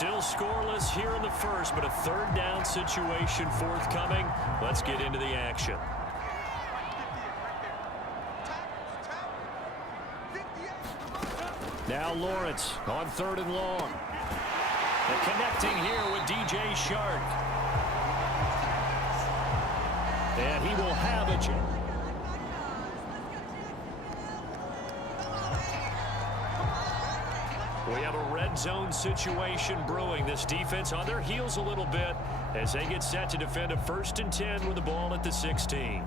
Still scoreless here in the first, but a third down situation forthcoming. Let's get into the action. Now Lawrence on 3rd and long. And connecting here with DJ Shark. And he will have a chance. We have a red zone situation brewing. This defense on their heels a little bit as they get set to defend a 1st and 10 with the ball at the 16.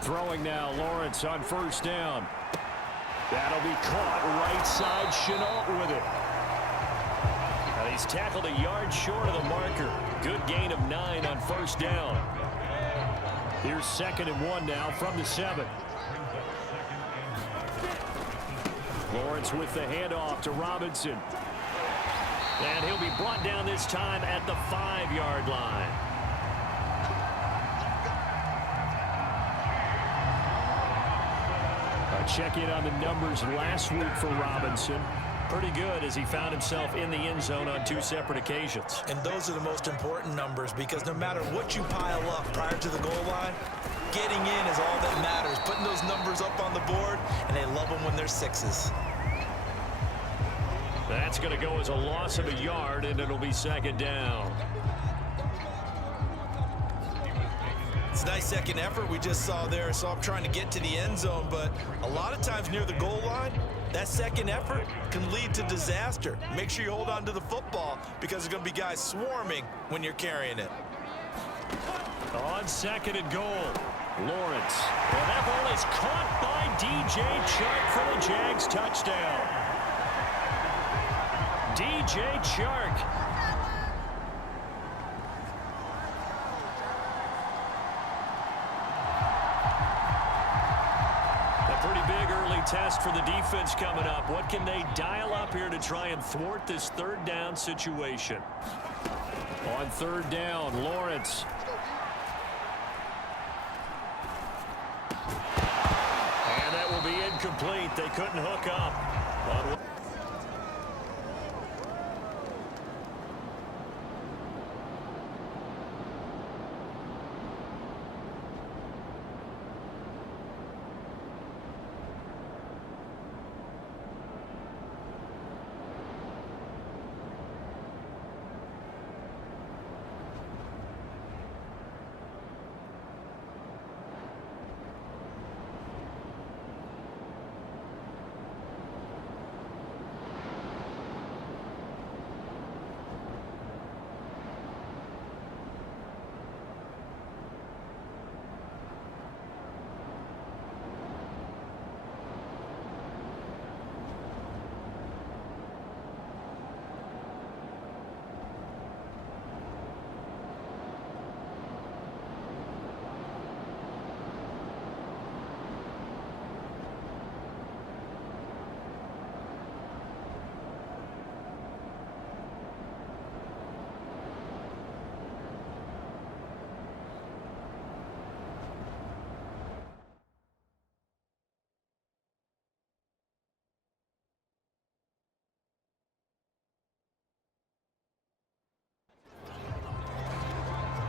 Throwing now, Lawrence on 1st down. That'll be caught right side. Chenault with it. Now he's tackled a yard short of the marker. Good gain of 9 on 1st down. Here's 2nd and 1 now from the 7. Lawrence with the handoff to Robinson. And he'll be brought down this time at the 5-yard line. Check in on the numbers last week for Robinson. Pretty good as he found himself in the end zone on 2 separate occasions. And those are the most important numbers because no matter what you pile up prior to the goal line, getting in is all that matters. Putting those numbers up on the board, and they love them when they're 6s. That's going to go as a loss of a yard, and it'll be 2nd down. It's a nice second effort we just saw there. So I'm trying to get to the end zone, but a lot of times near the goal line, that second effort can lead to disaster. Make sure you hold on to the football because there's going to be guys swarming when you're carrying it. On 2nd and goal, Lawrence. And that ball is caught by DJ Chark for the Jags touchdown. DJ Chark. Test for the defense coming up. What can they dial up here to try and thwart this 3rd down situation? On 3rd down, Lawrence. And that will be incomplete. They couldn't hook up.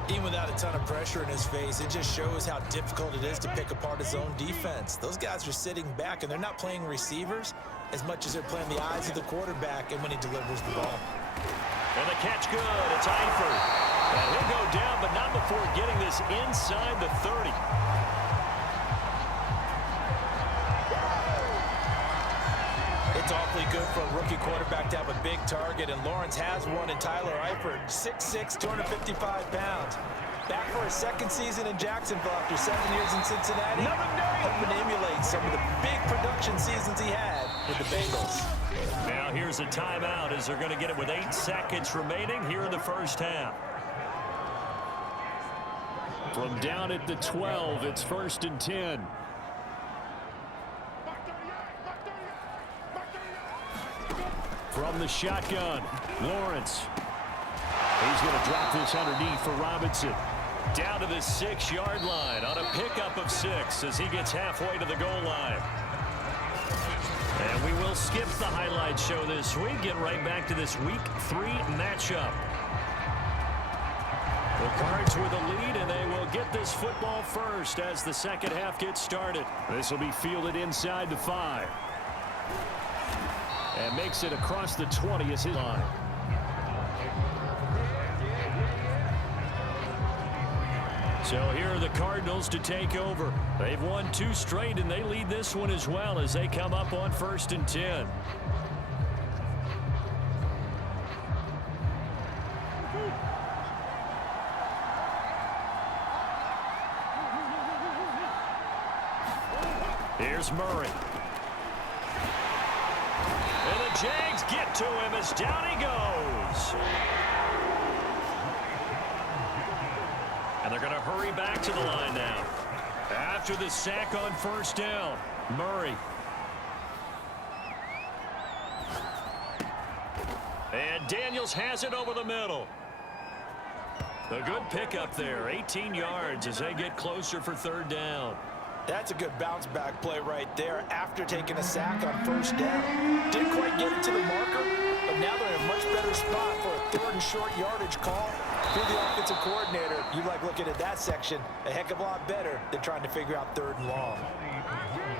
Even without a ton of pressure in his face, it just shows how difficult it is to pick apart his own defense. Those guys are sitting back, and they're not playing receivers as much as they're playing the eyes of the quarterback and when he delivers the ball. And the catch good. It's Eifert. And he'll go down, but not before getting this inside the 30. It's awfully good for a rookie quarterback to have a big target, and Lawrence has one in Tyler Eifert, 6'6", 255 pounds. Back for his 2nd season in Jacksonville after 7 years in Cincinnati. Hoping to emulate some of the big production seasons he had with the Bengals. Now here's a timeout as they're going to get it with 8 seconds remaining here in the first half. From down at the 12, it's 1st and 10. From the shotgun, Lawrence. He's going to drop this underneath for Robinson. Down to the 6-yard line on a pickup of 6 as he gets halfway to the goal line. And we will skip the highlight show this week. Get right back to this Week 3 matchup. The Cards with a lead, and they will get this football first as the second half gets started. This will be fielded inside the 5. And makes it across the 20 as his line. So here are the Cardinals to take over. They've won 2 straight, and they lead this one as well as they come up on 1st and 10. Here's Murray. And the Jags get to him as down he goes. And they're going to hurry back to the line now. After the sack on 1st down, Murray. And Daniels has it over the middle. A good pickup there, 18 yards as they get closer for 3rd down. That's a good bounce back play right there after taking a sack on 1st down. Didn't quite get it to the marker, but now they're in a much better spot for a 3rd and short yardage call. If you're the offensive coordinator, you like looking at that section a heck of a lot better than trying to figure out 3rd and long.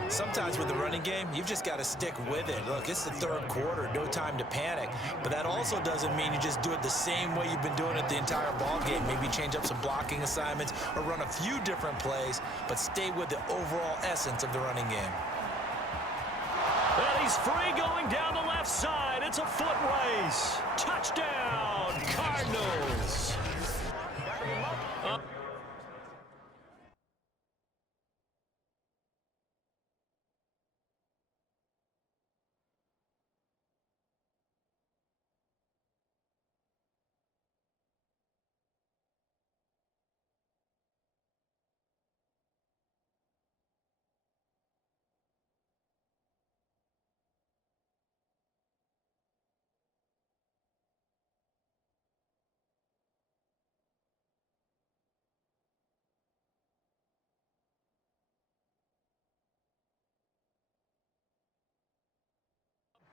Sometimes with the running game, you've just got to stick with it. Look, it's the 3rd quarter, no time to panic. But that also doesn't mean you just do it the same way you've been doing it the entire ball game. Maybe change up some blocking assignments or run a few different plays, but stay with the overall essence of the running game. And he's free going down the left side. It's a foot race. Touchdown, Cardinals.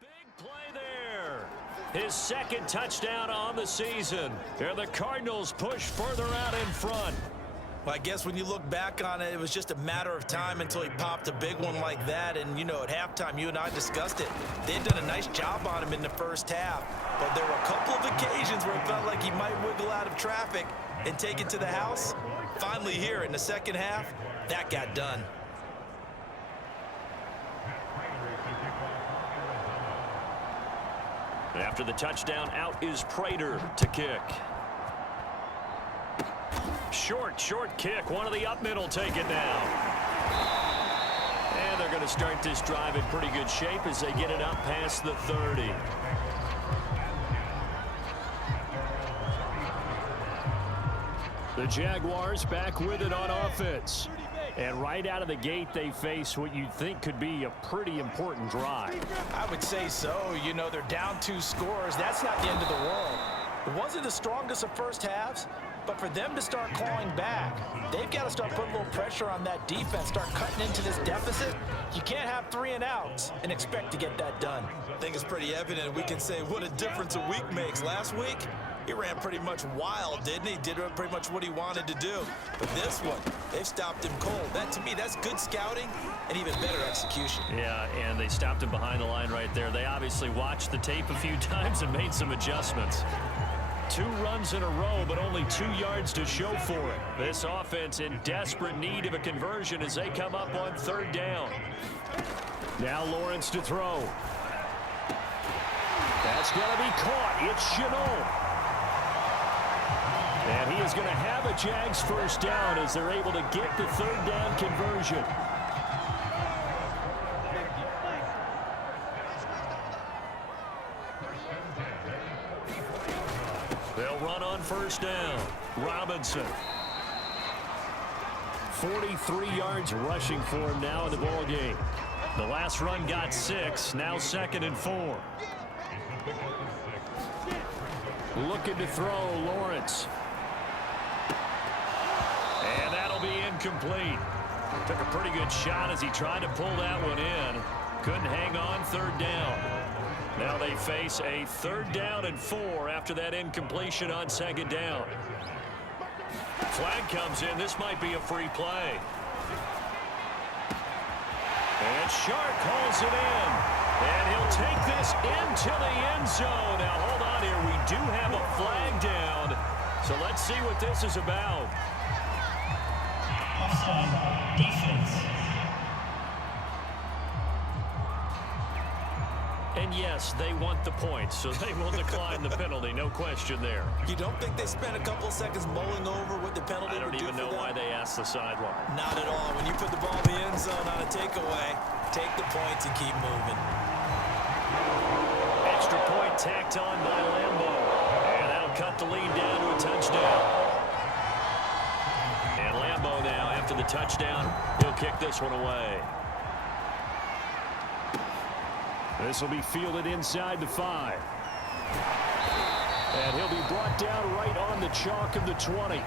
Big play there. His 2nd touchdown on the season. And the Cardinals push further out in front. Well, I guess when you look back on it, it was just a matter of time until he popped a big one like that. And, you know, at halftime, you and I discussed it. They'd done a nice job on him in the 1st half. But there were a couple of occasions where it felt like he might wiggle out of traffic and take it to the house. Finally here in the 2nd half, that got done. After the touchdown, out is Prater to kick. Short kick. One of the up middle take it down. And they're going to start this drive in pretty good shape as they get it up past the 30. The Jaguars back with it on offense. And right out of the gate, they face what you'd think could be a pretty important drive. I would say so. You know, they're down 2 scores. That's not the end of the world. It wasn't the strongest of 1st halves, but for them to start clawing back, they've got to start putting a little pressure on that defense, start cutting into this deficit. You can't have 3 and outs and expect to get that done. I think it's pretty evident. We can say what a difference a week makes. Last week, he ran pretty much wild, didn't he? Did pretty much what he wanted to do. But this one, they've stopped him cold. That, to me, that's good scouting and even better execution. Yeah, and they stopped him behind the line right there. They obviously watched the tape a few times and made some adjustments. 2 runs in a row, but only 2 yards to show for it. This offense in desperate need of a conversion as they come up on 3rd down. Now Lawrence to throw. That's going to be caught. It's Shenault. And he is going to have a Jags 1st down as they're able to get the 3rd down conversion. They'll run on 1st down. Robinson. 43 yards rushing for him now in the ball game. The last run got 6. Now 2nd and 4. Looking to throw, Lawrence. And that'll be incomplete. Took a pretty good shot as he tried to pull that one in. Couldn't hang on, third down. Now they face a 3rd down and 4 after that incompletion on 2nd down. Flag comes in. This might be a free play. And Shark hauls it in. And he'll take this into the end zone. Now, hold on here. We do have a flag down. So let's see what this is about. Offside defense. And yes, they want the points, so they will decline the penalty. No question there. You don't think they spent a couple of seconds mulling over what the penalty would do for them? I don't even know why they asked the sideline. Not at all. When you put the ball in the end zone on a takeaway, take the points and keep moving. Extra point tacked on by Lambo. And that'll cut the lead down to a touchdown. And Lambo now, after the touchdown, he'll kick this one away. This will be fielded inside the 5. And he'll be brought down right on the chalk of the 20.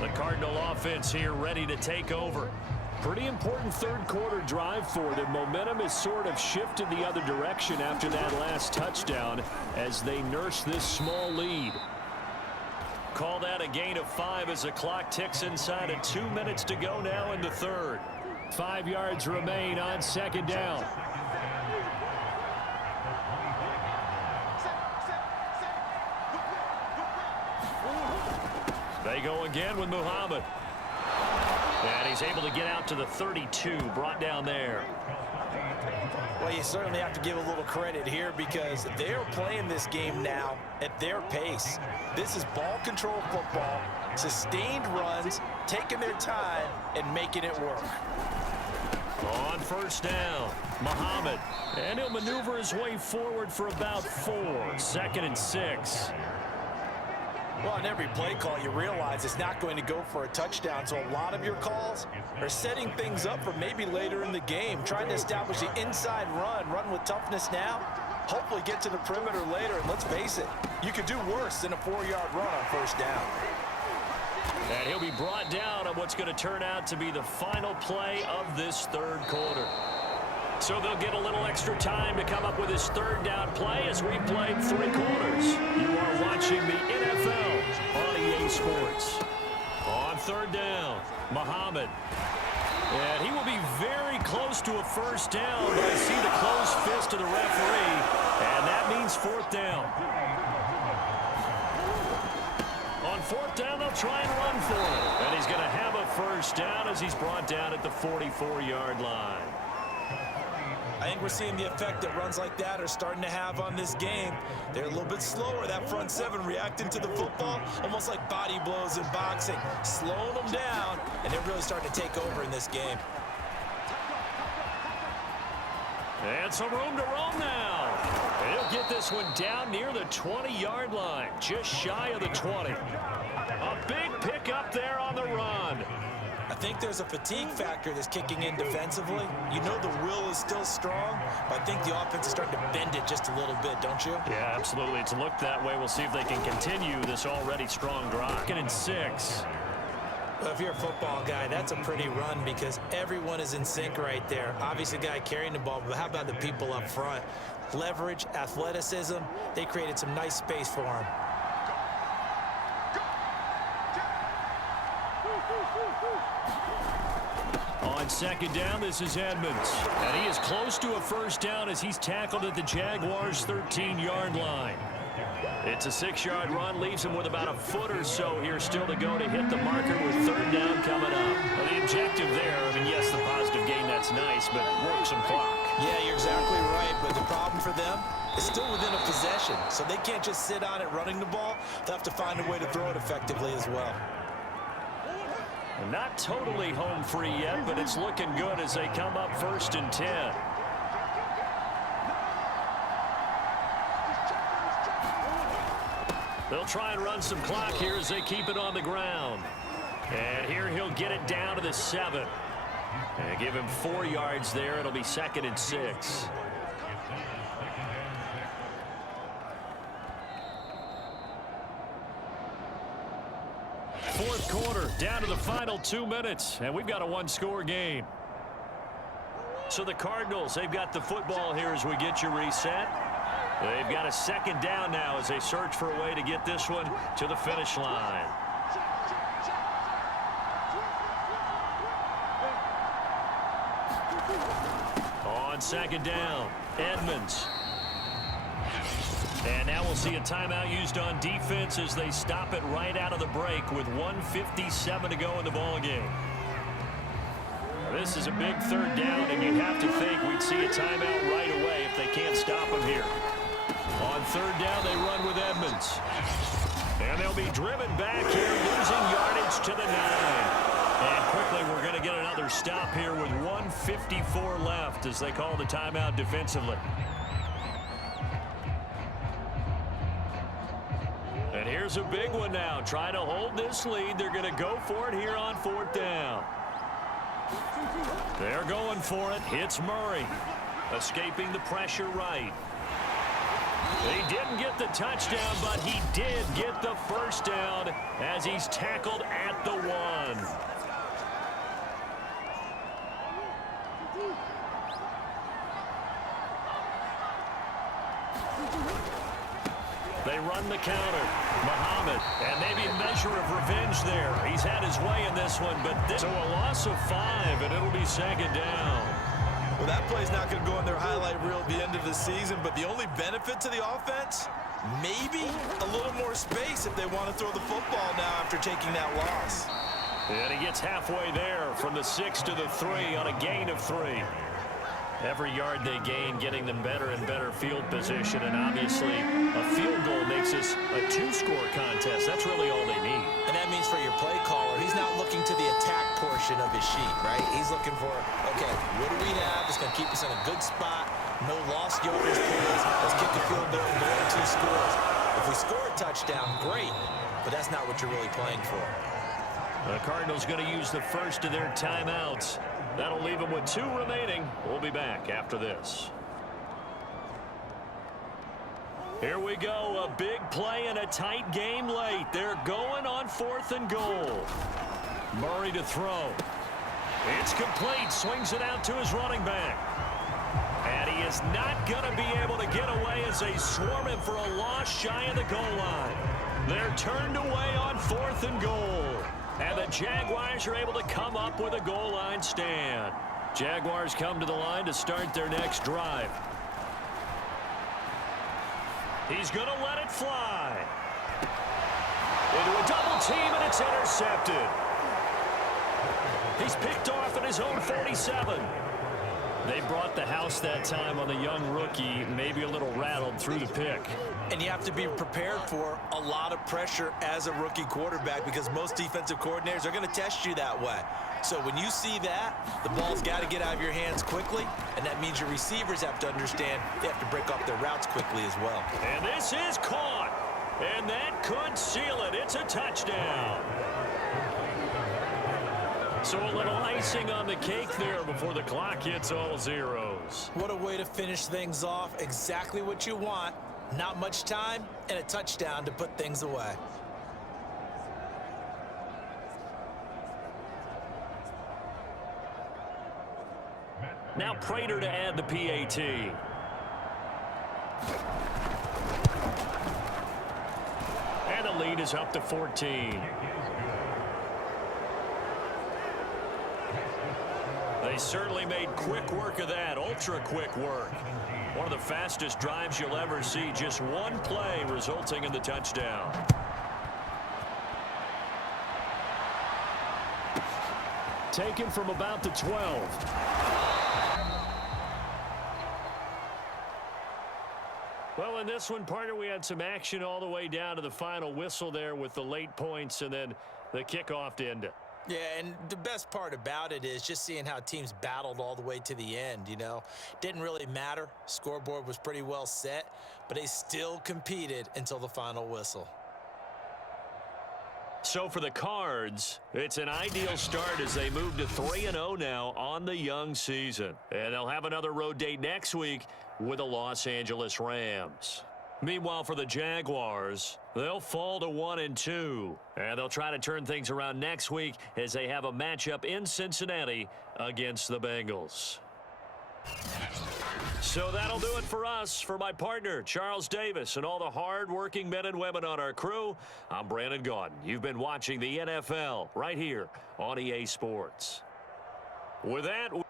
The Cardinal offense here ready to take over. Pretty important 3rd quarter drive for them. Momentum has sort of shifted the other direction after that last touchdown as they nurse this small lead. Call that a gain of 5 as the clock ticks inside of 2 minutes to go now in the 3rd. 5 yards remain on 2nd down. They go again with Muhammad. And he's able to get out to the 32, brought down there. Well, you certainly have to give a little credit here because they're playing this game now at their pace. This is ball control football, sustained runs, taking their time, and making it work. On 1st down, Muhammad. And he'll maneuver his way forward for about 4. 2nd and 6. Well, on every play call, you realize it's not going to go for a touchdown, so a lot of your calls are setting things up for maybe later in the game, trying to establish the inside run with toughness now, hopefully get to the perimeter later, and let's face it, you could do worse than a 4-yard run on 1st down. And he'll be brought down on what's going to turn out to be the final play of this 3rd quarter. So they'll get a little extra time to come up with his 3rd down play as we played 3 quarters. You are watching the NFL on EA Sports. On 3rd down, Muhammad. And he will be very close to a 1st down, but I see the closed fist of the referee, and that means 4th down. On 4th down, they'll try and run for it. And he's going to have a 1st down as he's brought down at the 44-yard line. I think we're seeing the effect that runs like that are starting to have on this game. They're a little bit slower, that front 7 reacting to the football, almost like body blows in boxing, slowing them down, and they're really starting to take over in this game. And some room to roam now. He'll get this one down near the 20-yard line, just shy of the 20. A big pickup there on the run. I think there's a fatigue factor that's kicking in defensively. You know the will is still strong, but I think the offense is starting to bend it just a little bit, don't you? Yeah, absolutely. It's looked that way. We'll see if they can continue this already strong drive. 2nd and 6. Well, if you're a football guy, that's a pretty run because everyone is in sync right there. Obviously, the guy carrying the ball, but how about the people up front? Leverage, athleticism, they created some nice space for him. On 2nd down, this is Edmonds. And he is close to a 1st down as he's tackled at the Jaguars' 13-yard line. It's a 6-yard run, leaves him with about a foot or so here still to go to hit the marker with 3rd down coming up. Well, the objective there, I mean, yes, the positive gain, that's nice, but work some clock. Yeah, you're exactly right, but the problem for them is still within a possession, so they can't just sit on it running the ball. They'll have to find a way to throw it effectively as well. Not totally home free yet, but it's looking good as they come up 1st and 10. They'll try and run some clock here as they keep it on the ground. And here he'll get it down to the 7. And give him 4 yards there. It'll be 2nd and 6. Fourth quarter, down to the final 2 minutes, and we've got a one-score game. So the Cardinals, they've got the football here as we get you reset. They've got a 2nd down now as they search for a way to get this one to the finish line. On 2nd down, Edmonds. And now we'll see a timeout used on defense as they stop it right out of the break with 1:57 to go in the ballgame. This is a big 3rd down, and you'd have to think we'd see a timeout right away if they can't stop him here. On 3rd down, they run with Edmonds. And they'll be driven back here, losing yardage to the 9. And quickly, we're going to get another stop here with 1:54 left as they call the timeout defensively. And here's a big one now. Trying to hold this lead. They're going to go for it here on 4th down. They're going for it. It's Murray. Escaping the pressure right. He didn't get the touchdown, but he did get the 1st down as he's tackled at the 1. They run the counter. Muhammad, and maybe a measure of revenge there. He's had his way in this one, but so a loss of 5, and it'll be 2nd down. Well, that play's not going to go in their highlight reel at the end of the season, but the only benefit to the offense, maybe a little more space if they want to throw the football now after taking that loss. And he gets halfway there from the 6 to the 3 on a gain of 3. Every yard they gain, getting them better and better field position, and obviously a field goal makes this a 2-score contest. That's really all they need. And that means for your play caller, he's not looking to the attack portion of his sheet, right? He's looking for, okay, what do we have that's going to keep us in a good spot? No lost yardage plays. Let's kick a field goal and go on 2 scores. If we score a touchdown, great, but that's not what you're really playing for. The Cardinals going to use the first of their timeouts. That'll leave them with 2 remaining. We'll be back after this. Here we go. A big play and a tight game late. They're going on 4th and goal. Murray to throw. It's complete. Swings it out to his running back. And he is not going to be able to get away as they swarm him for a loss shy of the goal line. They're turned away on 4th and goal. And the Jaguars are able to come up with a goal line stand. Jaguars come to the line to start their next drive. He's going to let it fly. Into a double team, and it's intercepted. He's picked off at his own 47. They brought the house that time on the young rookie, maybe a little rattled through the pick. And you have to be prepared for a lot of pressure as a rookie quarterback because most defensive coordinators are going to test you that way. So when you see that, the ball's got to get out of your hands quickly, and that means your receivers have to understand they have to break off their routes quickly as well. And this is caught, and that could seal it. It's a touchdown. So a little icing on the cake there before the clock hits all zeros. What a way to finish things off. Exactly what you want. Not much time and a touchdown to put things away. Now Prater to add the PAT. And the lead is up to 14. They certainly made quick work of that, ultra quick work. One of the fastest drives you'll ever see, just one play resulting in the touchdown. Taken from about the 12. Well, in this one, partner, we had some action all the way down to the final whistle there with the late points and then the kickoff to end it. Yeah, and the best part about it is just seeing how teams battled all the way to the end, you know. Didn't really matter. Scoreboard was pretty well set, but they still competed until the final whistle. So for the Cards, it's an ideal start as they move to 3-0 now on the young season. And they'll have another road date next week with the Los Angeles Rams. Meanwhile, for the Jaguars, they'll fall to 1-2. And they'll try to turn things around next week as they have a matchup in Cincinnati against the Bengals. So that'll do it for us. For my partner, Charles Davis, and all the hard-working men and women on our crew, I'm Brandon Gaudin. You've been watching the NFL right here on EA Sports. With that...